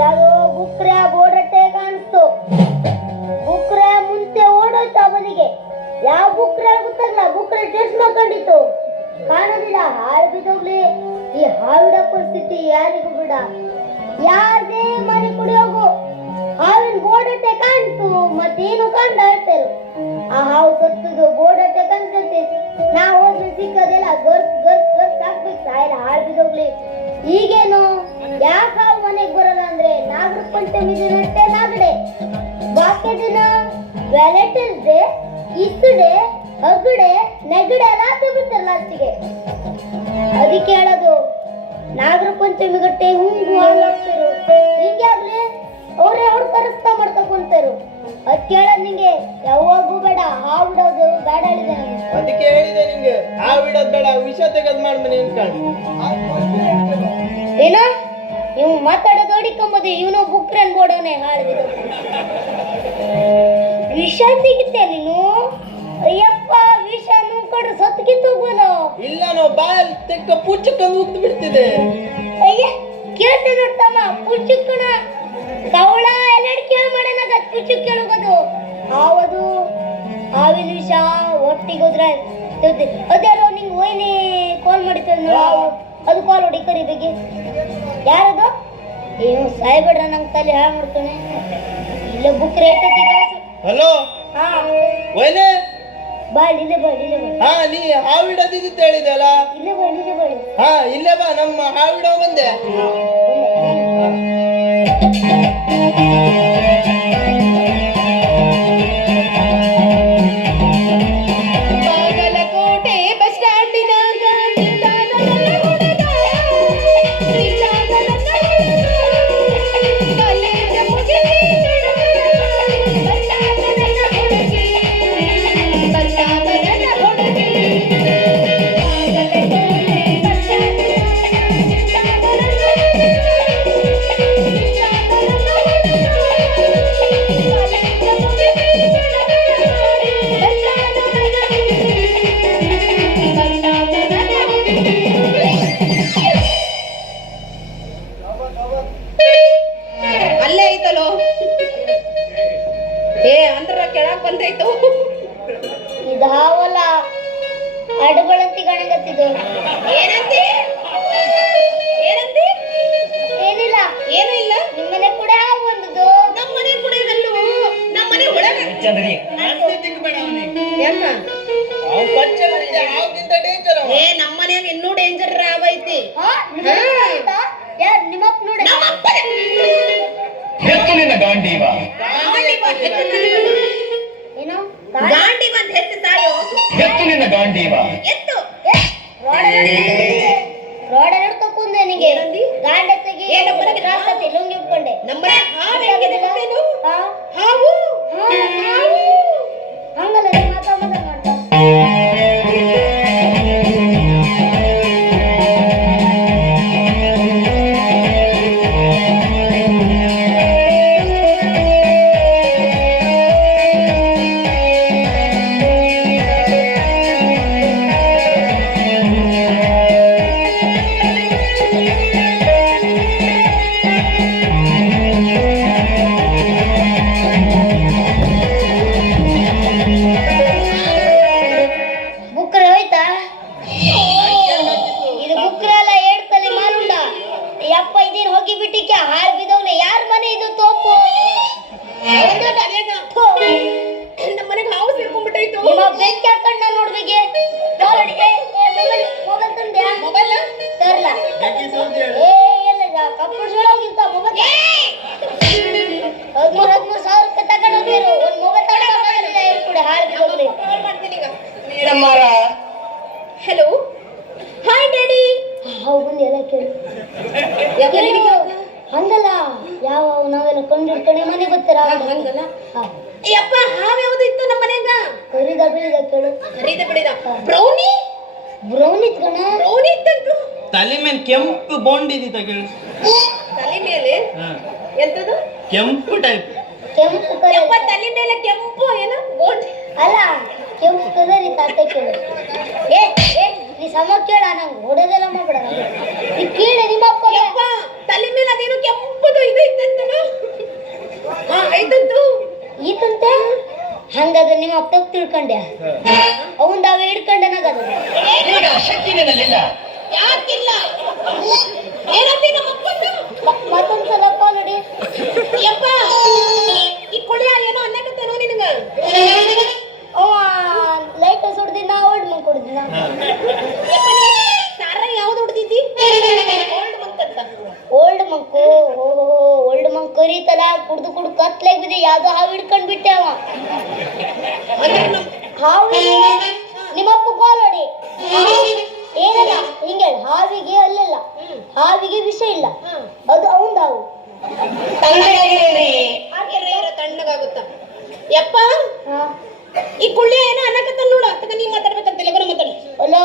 ಯಾರೋ ಬುಕ್ರೆ ಬೋರ್ಡಟ್ಟೆ ಕಾಣಿಸ್ತು. ಬುಕ್ರೆ ಮುಂಚೆ ಓಡೋಯ್ತು ಬದಿಗೆ. ಯಾವ ಬುಕ್ರೆ ಗೊತ್ತಲ್ಲ, ಬುಕ್ರೆ ಡ್ರೆಸ್ ಮಾಡ್ಕೊಂಡಿತ್ತು, ಕಾಣೋದಿಲ್ಲ. ಹಾಳು ಬಿದ್ದೋಗ್ಲಿ. ಈ ಹಾವಿಡ ಪರಿಸ್ಥಿತಿ ಯಾರಿಗೂ ಬಿಡ. ಯಾರದೇ ಮನೆ ಕುಡಿ ಹೋಗು, ಹಾವಿನ ಬೋರ್ಡಟ್ಟೆ ಕಾಣ್ತು, ಮತ್ತೇನು ಕಂಡ ಹೇಳ್ತಾರೆ. ಆ ಹಾವು ಸತ್ತದು ಬೋರ್ಡಟ್ಟೆ ಕಾಣಿಸ್ತೈತೆ. ನಾವು ಹೋದ್ರೆ ಸಿಕ್ಕದೆಲ್ಲ ಗರ್ಸ್ ಗರ್ಸ್ ಗರ್ಸ್ ಹಾಕ್ಬೇಕು. ಸಾಯಲ್ಲ, ಹಾಳು ಬಿದ್ದೋಗ್ಲಿ. ಈಗೇನು ಯಾಕೆ ಹಾವು ಮನೆಗೆ ಬರಲ್ಲ ಅಂದ್ರೆ ನಾಗರ ಪಂಚಮಿ ದಿನಟ್ಟೆ ನಾಗಡೆ, ಬಾಕಿ ದಿನ ವ್ಯಾಲೆಂಟೈನ್ಸ್ ಡೇ, ಇಸುಡೆ, ಹಗ್ಗಡೆ, ನೆಗಡೆ ಎಲ್ಲ ಬಿಡ್ತಾರೆ ಲಾಸ್ಟಿಗೆ. ಅದಕ್ಕೆ ಹೇಳೋದು ನಾಗರ ಪಂಚಮಿ ಗಟ್ಟೆ ಹುಂಗು ಹಾಕ್ತಿರು. ಹಿಂಗೆ ಆಗ್ಲಿ ಅವರೇ ಅವ್ರು ಕರೆಸ್ತಾ ಮಾಡ್ಕೊಂತಾರು. ಅದಕ್ಕೆ ಹೇಳೋದು ನಿಂಗೆ ಯಾವಾಗೂ ಬೇಡ ಹಾವು ಬಿಡೋದು ಬೇಡ ಹೇಳಿದೆ ನಾನು. ಅದಕ್ಕೆ ಹೇಳಿದೆ ನಿಂಗೆ ಹಾವು ಬಿಡೋದು ಬೇಡ, ವಿಷ ತೆಗೆದು ಮಾಡ್ಮನೆ ನಿಂತ್ಕೊಂಡು. ಏನೋ ನೀವು ಮಾತಾಡೋದು ಓಡಿಕೊಂಬೋದು. ಇವನು ಬುಕ್ರನ್ ಬೋಡೋನೆ ಹಾಳಿದ್ರು. ವಿಷ ಸಿಗುತ್ತೆ ನೀನು. ಅಯ್ಯಪ್ಪ, ವಿಷ ನುಂಗ್ಕೊಂಡ್ರೆ ಸತ್ಕಿತ್ತು ಹೋಗೋನು. ಇಲ್ಲ, ನಾವು ಬಾಯಲ್ಲಿ ತೆಕ್ಕ ಪುಚ್ಚಕ್ಕಂದು ಉಗ್ದು ಬಿಡ್ತಿದೆ. ಅಯ್ಯ ಕೇಳ್ತೆ ನೋಡ್ತಮ್ಮ, ಪುಚ್ಚಕ್ಕಣ ಕವಳ ಎಲ್ಲ ಕೇಳ ಮಾಡೋಣ. ಪುಚ್ಚಕ್ ಕೇಳೋದು ಹಾವದು ಹಾವಿನ ವಿಷ ಒಟ್ಟಿಗೆ ಹೋದ್ರೆ ಅದ್ಯಾರೋ ನಿಂಗೆ ಹೋಯ್ನಿ ಕಾಲ್ ಮಾಡಿತ್ತು ನಾವು. ಅದು ಕಾಲ್ ಹೊಡಿ ಕರಿಬೇಕಿ. ಯಾರದು? ಏನು ಸಾಯ್ಬೇಡ್ರ, ನಂಗೆ ತಲೆ ಹಾಳು ಮಾಡ್ತಾನೆ. ಇಲ್ಲ ಬುಕ್ ರೇಟ್. ಹಲೋ, ಹಾ ವೈನೆ ಬಾಳ್ ಇಲ್ಲೇ ಬಾಳ್ ಇಲ್ಲೇ ಬಾಳ್. ಹಾ, ನೀ ಹಾವಿಡೋದಿದ್ದು ಹೇಳಿದೆ ಅಲ್ಲ. ಇಲ್ಲೇ ಬಾಳ್ ಇಲ್ಲೇ ಬಾಳ್. ಹಾ, ಇಲ್ಲೇ ಬಾ, ನಮ್ಮ ಹಾವಿಡೋ ಬಂದೆ. ಬಾಗಲಕೋಟೆ ಬಸ್ ಸ್ಟ್ಯಾಂಡಿನಾಗ ಅಲ್ಲೇ ಐತಲೋ. ಏ ಅಂದ್ರ ಕೆಳಗ್ ಬಂದೈತು. ಇದು ಹಾವಲ್ಲ, ಅಡುಗಳಂತಿ ಕಾಣಗತ್ತಿದ್ದು. ಏನಂತಿ ಏನಂತಿ? ಏನಿಲ್ಲ, ಏನು ಇಲ್ಲ. ನಿಮ್ಮನೆ ಕೂಡ ಹಾವು ಬಂದದ್ದು. ನಮ್ಮನೆ ಕೂಡ ಇದಲ್ಲು, ನಮ್ಮನೆ ಒಳಗ ಯಮ್ಮ ಏ ನಮ್ಮನ್ಯಾಗ ಇನ್ನೂ ಡೇಂಜರ್ ರಾವ್ ಐತಿ. ಯಾರು ನಿಮ್ಮಪ್ಪ ನೋಡಿ? ಏನು ಗಾಂಡಿ ಬಂದ್ ಹೆತ್ತು ತಾಯೋ. ಎತ್ತು ರೋಡ ನಡ್ಕೊ ಕುಂದೆ ನಿಂಗೆ ಗಾಂಡ ತೆಗಿ. ಲುಂಗಿ ಉಟ್ಕೊಂಡೆ. ನಮ್ಮನೆ ಹಾವು ಹೆಂಗಿದೆ ಗೊತ್ತೇನು? ಹಾ ಹಾವು ಹಂಗಲ್ಲ ಮಾತಾ ಮಾಡ್ತಾ. Hello, hi daddy. ಬಂದು ಎಲ್ಲ ಕೇಳಿ ಹಂಗಲ್ಲ. ಯಾವ ನಾವೆಲ್ಲ ಕೊಂಡಿರ್ತಾನೆ ಮನೆ ಗೊತ್ತಾರ ಹಂಗಲ್ಲ. ಯಪ್ಪ, ಹಾವು ಯಾವ್ದು ಇತ್ತು ನಮ್ಮ ಮನ್ಯಾಗ? ಕರಿದ ಬಿಳಿದ ಕೇಳು. ಕರಿದ ಬಿಡಿದ ಬ್ರೌನಿ ಬ್ರೌನಿ ಕಣ. ಬ್ರೌನಿ ಇತ್ತಂತು. ತಲೆ ಮೇಲೆ ಕೆಂಪು ಬಾಂಡ್ ಇದ್ದಿತ್ತ ಕೇಳು. ತಲೆ ಮೇಲೆ ಎಂತದು? ಕೆಂಪು ಟೈಪ್. ಕೆಂಪು ಕಲರ್. ಯಪ್ಪ, ತಲೆ ಮೇಲೆ ಕೆಂಪು ಏನು ಬೋಂಡ್ ಅಲ್ಲ, ಕೆಂಪು ಕಲರ್ ಇತ್ತು ಅತ್ತೆ ಕೇಳು. ನೀ ಸಮ ಕೇಳ, ನಂಗೆ ಹೊಡೆದೆಲ್ಲ ಮಾಡ್ಬೇಡ. ನೀ ಕೇಳಿ ನಿಮ್ಮ ಅಪ್ಪ. ಯಪ್ಪ, ತಲೆ ಹಿಡ್ಕೊಂಡ್ಯಾ ಅವನ್ ಹಾವೇ ಹಿಡ್ಕೊಂಡನಾಗದು ಈಗ ಶಕ್ತಿ ನನ್ನಲ್ಲಿಲ್ಲ. ಯಾಕಿಲ್ಲ ಏನಂದಿ ನಮ್ಮಪ್ಪಂದು ಮತ್ತೊಂದ್ಸಲ ಕಾಲ್ ಹೊಡಿ ಯಪ್ಪ ಈ ಕುಳಿಯ ಏನೋ ಅನ್ನಕತ್ತೇನೋ ನಿನಗ ಅವ ಲೈಟ್ ಸುಡ್ದಿನ ಓಲ್ಡ್ ಮಂಕ್ ಕೊಡ್ದಿನ ಯಪ್ಪ ಸಾರ ಯಾವ್ದು ಹೊಡ್ದಿದ್ದಿ ಓಲ್ಡ್ ಮಂಕಂತ ಓಲ್ಡ್ ಮಂಕು ಓಲ್ಡ್ ಮಂಕ್ ಕರೀತಲ್ಲ ಕುಡ್ದು ಕುಡ್ದು ಕತ್ಲಾಗ ಬಿದ್ದೆ ಯಾವ್ದೋ ಹಾವು ಹಿಡ್ಕೊಂಡ್ ಬಿಟ್ಟೆ ಅವ ಅಂದ್ರೆ ನಮ್ ಹಾವು ನಿಮ್ಮಪ್ಪ ಕಾಲ್ ಹೊಡಿ ಏನಲ್ಲ ಹಿಂಗೆ ಹಾವಿಗೆ ಅಲ್ಲಲ್ಲ ಹಾವಿಗೆ ವಿಷ ಇಲ್ಲ ಅದು ಅವನ್ ಹಾವು ತಣ್ಣಗಾಗುತ್ತ ಯಪ್ಪ ಹಾ ಈ ಕುಳ್ಳಿ ಏನೋ ಅನ್ನಕತ್ತ ನೋಡು ಅದಕ್ಕೆ ನೀ ಮಾತಾಡ್ಬೇಕಂತಿಲ್ಲ ಬರೋ ಮಾತಾಡಿ ಹಲೋ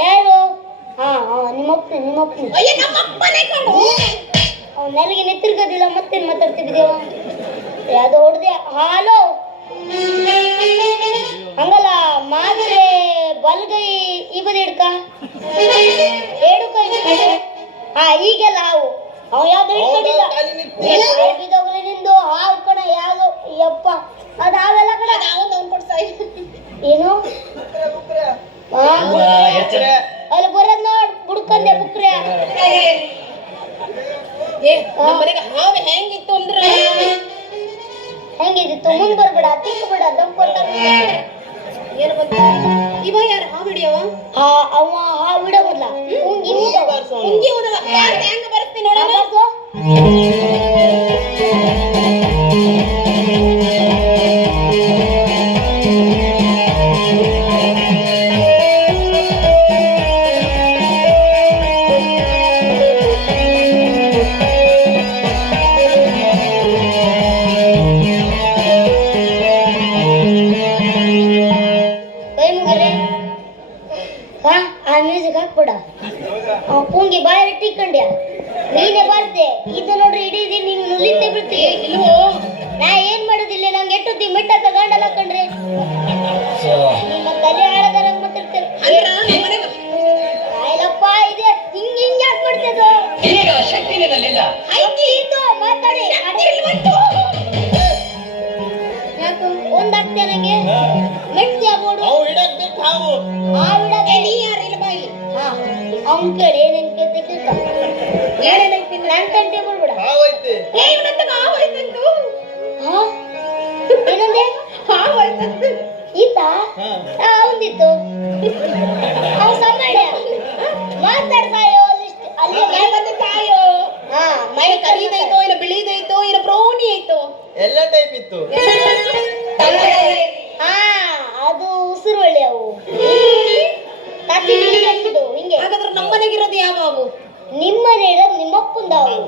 ಯಾರು ಹಾ ನಿಮ್ಮಪ್ಪನೇ ಅಯ್ಯ ನಮ್ಮಪ್ಪನೇ ಕಣು ಅವ್ನು ನೆಲಗೆ ನೆತ್ತಿರ್ಗೋದಿಲ್ಲ ಮತ್ತೇನ್ ಮಾತಾಡ್ತಿದ್ದೀವ ಯಾವ್ದು ಹೊಡ್ದೆ ಹಾಲೋ ಹಂಗಲ್ಲ ಮಾದ್ರೆ ಬಲ್ಗೈ ಈ ಬದಿ ಹಿಡ್ಕ ಏಡು ಕೈ ಹಾ ಈಗೆಲ್ಲ ಹಾವು ಅವ ಯಾವ್ದು ಹಿಡ್ಕೊಂಡಿಲ್ಲ ಬಿದ್ದೋಗ್ಲಿ ನಿಂದು ಹಾವು ಕಣ ಯಾವ್ದು ಯಪ್ಪ ಅದು ಹಾವೆಲ್ಲ ಕಣ ಅವ್ನು ಕೊಡ್ತಾ ಏನು ಹಾ ಅಲ್ಲಿ ಬರೋದ್ ನೋಡ್ ಬುಡ್ಕಂದೆ ಬುಕ್ರೆ ಏ ನಮ್ಮನೆಗೆ ಹಾವು ಹೆಂಗಿತ್ತು ಅಂದ್ರೆ ಹೆಂಗಿದಿತ್ತು ಮುಂದ್ ಬರ್ಬೇಡ ತಿಕ್ಕಬೇಡ ದಮ್ ಕೊಟ್ಟ ಏನು ಬಂತ ಇವ ಯಾರು ಹಾವು ಹಿಡಿಯವ ಅವ ಹಾವು ಬಿಡೋದಿಲ್ಲ ಹುಂಗಿ ಹುಂಗಿ ಉದವ ಹೆಂಗ ಬರ್ತೀನಿ ನೋಡೋಣ ಹಾಕ್ಬಿಡ ಪುಂಗಿ ಬಾಯಲ್ಲಿ ಟಿಕ್ಕಂಡ್ಯ ನೀನೇ ಬರ್ತೆ ಇದು ನೋಡ್ರಿ ಇಡೀ ನೀನು ನುಲಿಂದೆ ಬಿಡ್ತೀವಿ ಇಲ್ವೋ ನಾ ಏನ್ ಮಾಡುದಿಲ್ಲ ನಂಗೆ ಎಟ್ಟುತ್ತಿ ಮಿಟ್ಟಕ್ಕ ಗಂಡಲ್ಲ ಕಣ್ರಿ ನಿಮ್ಮ ತಲೆ ಹಾಳದರ ಮಾತಾಡ್ತೇನೆ ಆಯ್ಲಪ್ಪ ಇದೆ ಹಿಂಗ್ ಹಿಂಗ್ ಯಾಕೆ ಮಾಡ್ತೇದು ಈಗ ಶಕ್ತಿ ನನ್ನಲ್ಲಿಲ್ಲ. ಇದು ಮಾತಾಡಿ ಯಾಕು ಒಂದಾಗ್ತೇ ನಂಗೆ ಮೆಟ್ಟಿ ಬೋಡು ಅವು ಇಡಕ್ ಬೇಕು ಹಾವು ಆ ಬಿಡಕ್ಕೆ ನೀ ಯಾರು ಇಲ್ಲ ಬಾಯಿ ಹಾ ಅವ್ನ್ ಕೇಳಿ ನಿನ್ ಕೇಳ್ತ ಏನೇನೈತಿ ನನ್ ಕಂಟೆ ಬಿಡ್ಬಿಡ ಹಾವು ಐತಿ ಏ ಇವತ್ತಗ ಹಾವು ಐತಂತು ಹಾ ಏನಂದೆ ಹಾವು ಐತಂತು ಈತ ಅವಂದಿತ್ತು ಅವ್ ಸಮ್ಮಳ್ಯ ಮಾತಾಡ್ತಾಯೋ ಅಲ್ಲಿ ಮೈ ಬಂದ ಕಾಯೋ ಹಾ ಮೈ ಕರಿದೈತೋ ಇಲ್ಲ ಬಿಳಿದೈತೋ ಇಲ್ಲ ಬ್ರೌನಿ ಐತೋ ಎಲ್ಲ ಟೈಪ್ ಇತ್ತು ಹಾ ಅದು ಉಸಿರು ಒಳ್ಳೆ ಅವು ಕತ್ತಿ ಹಾಕಿದ್ದು ಹಿಂಗೆ ಹಾಗಾದ್ರೆ ನಮ್ಮನೆಗಿರೋದು ಯಾವ ಹಾವು ನಿಮ್ಮನೆ ಇರೋದು ನಿಮ್ಮಪ್ಪಂದ ಅವು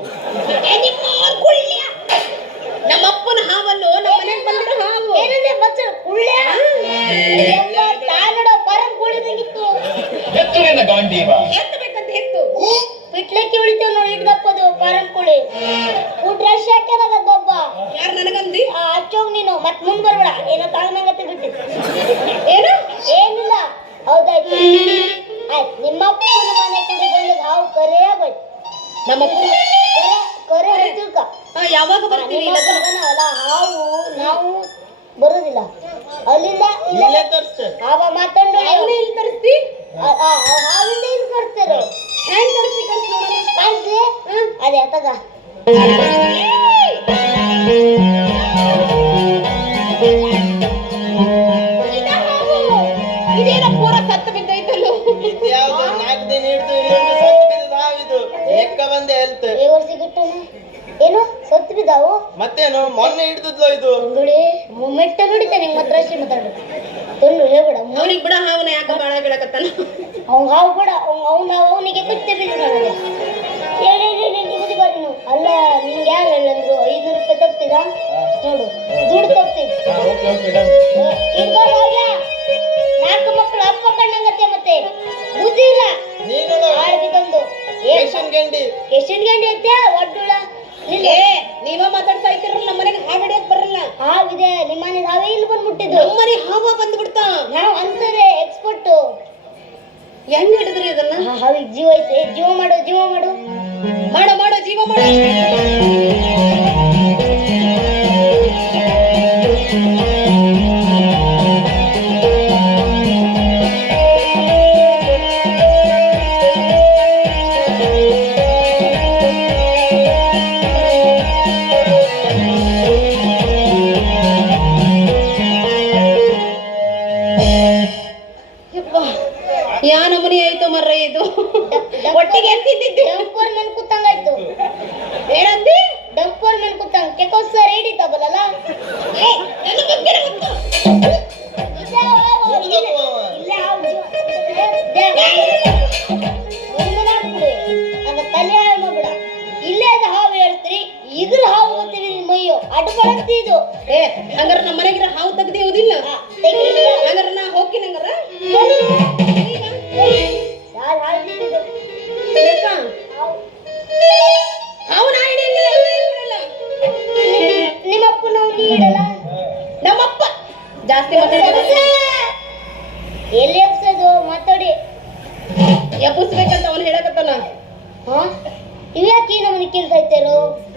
ನಮ್ಮಪ್ಪನ ಹಾವಲ್ಲೋ ನಮ್ಮನೆಗೆ ಬಂದಿರೋ ಹಾವು ಏನಂದ್ರೆ ಬಚ್ಚ ಕುಳ್ಳೆ ತಾನಡ ಪರಂ ಕುಳಿದಂಗಿತ್ತು ಎತ್ತುವಿನ ಗಾಂಡೀವ. ಎತ್ತಬೇಕಂತ ಹೆತ್ತು ಪಿಟ್ಲಕ್ಕಿ ಉಳಿತೇವ್ ನೋಡಿ ಹಿಡ್ದಪ್ಪದು ಪರಂ ಕುಳಿ ಊಟ ರಶ್ ಹಾಕ್ಯಾನದೊಬ್ಬ ಯಾರು ನನಗಂದಿ ಹಚ್ಚೋಗ್ ನೀನು ಮತ್ ಮುಂದ್ ಬರ್ಬೇಡ ಏನೋ ತಾಳ್ನಂಗ ತಿರುಗಿ ಏನು ಏನಿಲ್ಲ ಹೌದಾಯ್ತು ಆಯ್ತು ನಿಮ್ಮಪ್ಪನ ಮನೆ ಕಡೆ ಬಂದದ ಹಾವು ಕರೇ ಬೈ ನಮ್ಮಪ್ಪ ಕರೆ ತಿಳ್ಕ ಯಾವಾಗ ಬರ್ತೀವಿ ಅಲ್ಲ ಹಾವು ನಾವು ಬರೋದಿಲ್ಲ ಅಲ್ಲಿಂದ ಇಲ್ಲೇ ಇಲ್ಲ ತೋರಿಸ್ತೆ ಹಾವ ಮಾತಾಡೋ ಅವನೇ ಇಲ್ಲಿ ತರಿಸ್ತಿ ಹಾವಿಂದ ಇಲ್ಲಿ ಬರ್ತಾರೋ ಹ್ಯಾಂಗ್ ತರಿಸ್ತಿ ಕರ್ಸಿ ನೋಡೋಣ ಕಾಣ್ಸಿ ಅದೇ ತಗ ಇದೇನ ಪೂರ ಸತ್ತು ಬಿದ್ದೈತಲ್ಲೋ ಯಾವ್ದು 4 ದಿನ ಹಿಡಿದು ಇನ್ನೊಂದು ಸತ್ತು ಬಿದ್ದ ಹಾವಿದು ಲೆಕ್ಕ ಬಂದೆ ಹೆಲ್ತ್ ದೇವರ್ ಸಿಗುತ್ತಾನ ಏನು ಸತ್ತು ಬಿದ್ದಾವು ಮತ್ತೇನು ಮೊನ್ನೆ ಹಿಡಿದ್ಲು ಇದು ನೋಡಿ ಮೆಟ್ಟ ನೋಡಿತಾನೆ ನಿಮ್ಮ ಹತ್ರ ಅಷ್ಟೇ ಮಾತಾಡ್ಬೇಕು ತೊಂಡು ಹೇಳ್ಬೇಡ ಅವನಿಗೆ ಬಿಡ ಹಾವನ ಯಾಕ ಬಾಳ ಗಿಡಕತ್ತಾನ ಅವ್ನು ಹಾವು ಬೇಡ ಅವನಿಗೆ ಕತ್ತೆ ಬಿದ್ದು ನನಗೆ ನಿಗದಿ ಬಾರಿ ನೀವು ಅಲ್ಲ ನಿಮ್ಗೆ ಯಾರು ಹೇಳಂದ್ರು 500 ರೂಪಾಯಿ ತಪ್ಪಿದ ನೋಡು ದುಡ್ಡು ತಪ್ಪಿದ್ ಓಕೆ ಓಕೆ ಡನ್ ಇರ್ಬೋದು ಅವ್ಯ 4 ಮಕ್ಕಳು ಅಪ್ಪ ಕಣ್ಣಂಗತ್ತೆ ಮತ್ತೆ ಬುದ್ಧಿ ಇಲ್ಲ ನೀನು ಆಳ್ದಿ ಬಂದು ರೇಷನ್ ಗಂಡಿ ಎಷ್ಟಿನ ಗಂಟೆ ಐತೆ ಒಡ್ಡುಳ ಏ ನೀವ ಮಾತಾಡ್ತಾ ಇದ್ದೀರಲ್ಲ ನಮ್ಮ ಮನೆಗೆ ಹಾವು ಹಿಡಿಯಕ್ ಬರಲ್ಲ ಹಾವಿದೆ ನಿಮ್ಮನೆ ಹಾವೇ ಇಲ್ಲಿ ಬಂದ್ಬಿಟ್ಟಿದ್ದು ನಮ್ಮ ಮನೆ ಹಾವ ಬಂದ್ಬಿಡ್ತಾ ನಾವು ಅಂತಾರೆ ಎಕ್ಸ್ಪರ್ಟ್ ಹೆಂಗ್ ಹಿಡಿದ್ರಿ ಇದನ್ನ ಹಾವಿಗೆ ಜೀವ ಐತೆ ಜೀವ ಮಾಡು ಮಾಡೋ ಮಾಡೋ ಜೀವ ಮಾಡೋ ಒಟ್ಟಿಗೆ ಎತ್ತಿದ್ದಿದ್ದು ಡಂಪರ್ ಮೇಲೆ ಕೂತಂಗಾಯ್ತು. ಏನಂದಿ ಡಂಪರ್ ಮೇಲೆ ಕೂತಂಗ ಕೆಕೋಸ ರೇಡಿ ತಗೊಳ್ಳಲ್ಲ. ತಲೆ ಹಾಳು ಮಾಡ್ಬಿಡ. ಇಲ್ಲೇ ಅದು ಹಾವು ಹೇಳ್ತೀರಿ, ಇದ್ರ ಹಾವು ಓದ್ತೀವಿ ಮೈಯೋ ಅಡ್ಡ ಬರತ್ತಿ ಇದು. ಏ ಹಂಗಾರ ನಮ್ಮ ಮನೆಗಿರ ಹಾವು ತೆಗ್ದಿ ಹೋದಿಲ್ಲ ಹಂಗಾರ ನಾ ಹೋಗ್ತೀನಿ ಹಂಗಾರ ಯಾರು ಹಾಳು ಬಿಟ್ಟಿದ್ದು? ಹಾವು ನಾ ಹಿಡಿಯಲ್ಲ ನಿಮ್ಮಪ್ಪ ನಾವು ನೀಡಲ್ಲ. ನಮ್ಮಪ್ಪ ಜಾಸ್ತಿ ಮಾತಾಡ್ತಾರೆ ಎಲ್ಲಿ ಎಬ್ಸೋದು ಮಾತಾಡಿ. ಎಬ್ಬಿಸ್ಬೇಕಂತ ಅವನು ಹೇಳಕತ್ತಾನ ಹಾ ಇವ್ಯಾಕೆ ನಮ್ಮನೆ ಕೆಲ್ಸ ಐತೇರು?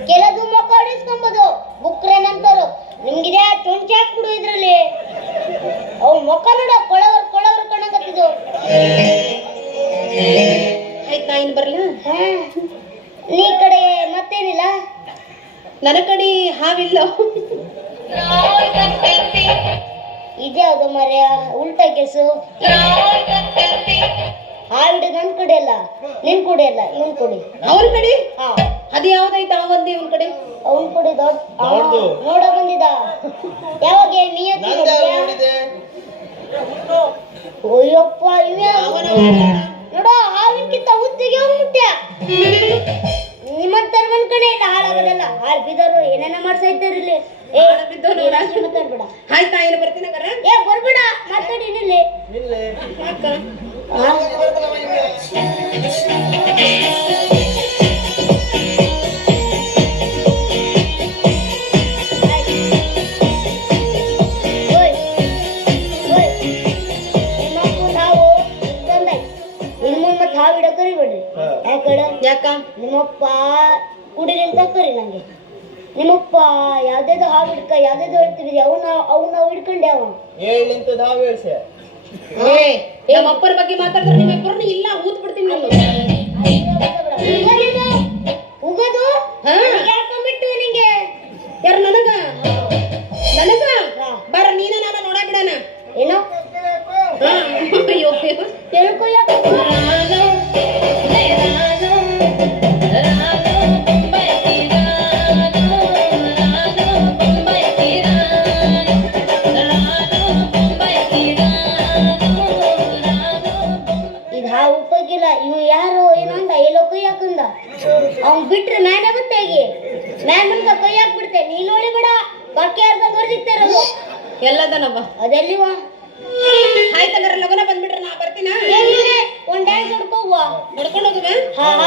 ಕೆಲದು ಮೊಕ್ಕ ಹೊಡಿಸ್ಕೊಂಬೋದು ಬುಕ್ರೇನಂತಾರು. ನಿಮ್ಗಿದೆ ಚುಂಚಿ ಹಾಕ್ಬಿಡು ಇದ್ರಲ್ಲಿ. ಅವ್ ಮೊಕ್ಕ ನೋಡ ಕೊಳವರ್ ಕಣಕತ್ತಿದ್ದು. ಆಯ್ತು ನಾ ಇನ್ ಬರ್ಲ ಹಾ ನೀ ಕಡೆ ಮತ್ತೇನಿಲ್ಲ? ನನ್ನ ಕಡೆ ಹಾವಿಲ್ಲ ಇದ್ಯಾವುದು ಮರ್ಯ ಉಲ್ಟಾ ಕೇಸು. ಹಾವಿಡ ನನ್ ಕಡೆ ಅಲ್ಲ, ನಿನ್ ಕಡೆ ಅಲ್ಲ, ಇವನ್ ಕೊಡಿ. ಅವನ ಕಡೆ ಹಾ ಅದು ಯಾವ್ದೈತ ಅವಂದಿ ಅವನ ಕಡೆ ಅವನ್ ಕೊಡಿ ದೊಡ್ಡ ದೊಡ್ಡದು. ನೋಡ ಬಂದಿದ್ದ. ಯಾವಾಗ ನಿಯತಿ ನಂದು ಯಾವಾಗ ನೋಡಿದೆ? ಅಯ್ಯಪ್ಪ ಇವ್ಯಾ ನೋಡ ಹಾವಿನಕ್ಕಿಂತ ಹುತ್ತಿಗೆ ಮುಟ್ಟ್ಯ. ನಿಮ್ಮಂತರ ಒಂದ್ ಕಡೆ ಇಲ್ಲ ಹಾಳಾಗೋದಲ್ಲ. ಹಾಳು ಬಿದ್ದವರು ಏನೇನ ಮಾಡ್ಸೈತಾರಿಲ್ಲಿ. ಏ ಬಿದ್ದೋರು ಮಾತಾಡ್ಬೇಡ. ಆಯ್ತು ನಾ ಏನು ಬರ್ತೀನಿ ಹಂಗಾರ ಏ ಬರ್ಬೇಡ ಮಾತಾಡಿ ನಿಲ್ಲಿ. ನಿಲ್ಲೆ. ಯಾಕ ಯಾವಾಗ ಬರ್ತಾನವ ಇವ್ನು? ಓಯ್ ಓಯ್ ನಿಮ್ಮಪ್ಪ ನಾವು ಬಂದಾಯ್ತು. ಇನ್ನು ಮತ್ತೆ ಹಾವಿಡ ಕರಿಬೇಡ್ರಿ. ಯಾಕಡ ಯಾಕ ನಿಮ್ಮಪ್ಪ ಕುಡಿರಿ ಅಂತ ಕರಿ ನಂಗೆ. ನಿಮ್ಮಪ್ಪ ಯಾವ್ದೇದು ಹಾವು ಹಿಡ್ಕ ಯಾವ್ದೇದು ಹೇಳ್ತಿದ್ರಿ ಅವ್ನ ಹಿಡ್ಕೊಂಡೆ ಅವ. ಏಳಿಂತ ನಾವು ಹೇಳ್ಸೆ. ಏ ನಮ್ಮ ಅಪ್ಪರ ಬಗ್ಗೆ ಮಾತಾಡಿದ್ರೆ ನಿಮ್ಮ ಇಬ್ಬರನ್ನ ಇಲ್ಲ ಊತ್ ಬಿಡ್ತೀನಿ ನಾನು ಉಗದು ಹಾ ಯಾಕೊಂಡ್ಬಿಟ್ಟು ನಿಂಗೆ ಯಾರು ನನಗ ನನಗ ಹಾ. ಬರ ನೀನ ನಾನು ನೋಡಾಕಿಡಣ ಏನೋ ಹಾ ಅಯ್ಯೋ ತಿಳ್ಕೊ ಯಾಕೆ ಇದು ಹಾವು ಉಪ್ಪಗಿಲ್ಲ. ಇವ್ ಯಾರು ಏನೋ ಅಂದ ಎಲ್ಲೋ ಕೈ ಹಾಕಂದ. ಅವ್ನ್ ಬಿಟ್ರೆ ಮ್ಯಾನೆ ಗೊತ್ತೇಗಿ ಮ್ಯಾನ್ ನಮ್ಗ ಕೈ ಹಾಕ್ಬಿಡ್ತೆ. ನೀನ್ ನೋಡಿ ಬಿಡ ಬಾಕಿ ಅರ್ಧ ಬರ್ದಿತ್ತಾರದು ಎಲ್ಲದನವ ಅದೆಲ್ಲಿವ. ಆಯ್ತಂಗಾರ ಲಗನ ಬಂದ್ಬಿಟ್ರೆ ನಾ ಬರ್ತೀನ ಒಂದ್ ಡ್ಯಾನ್ಸ್ ಹೊಡ್ಕೋವ ನೋಡ್ಕೊಂಡು ಹೋಗುವ ಹಾ ಹಾ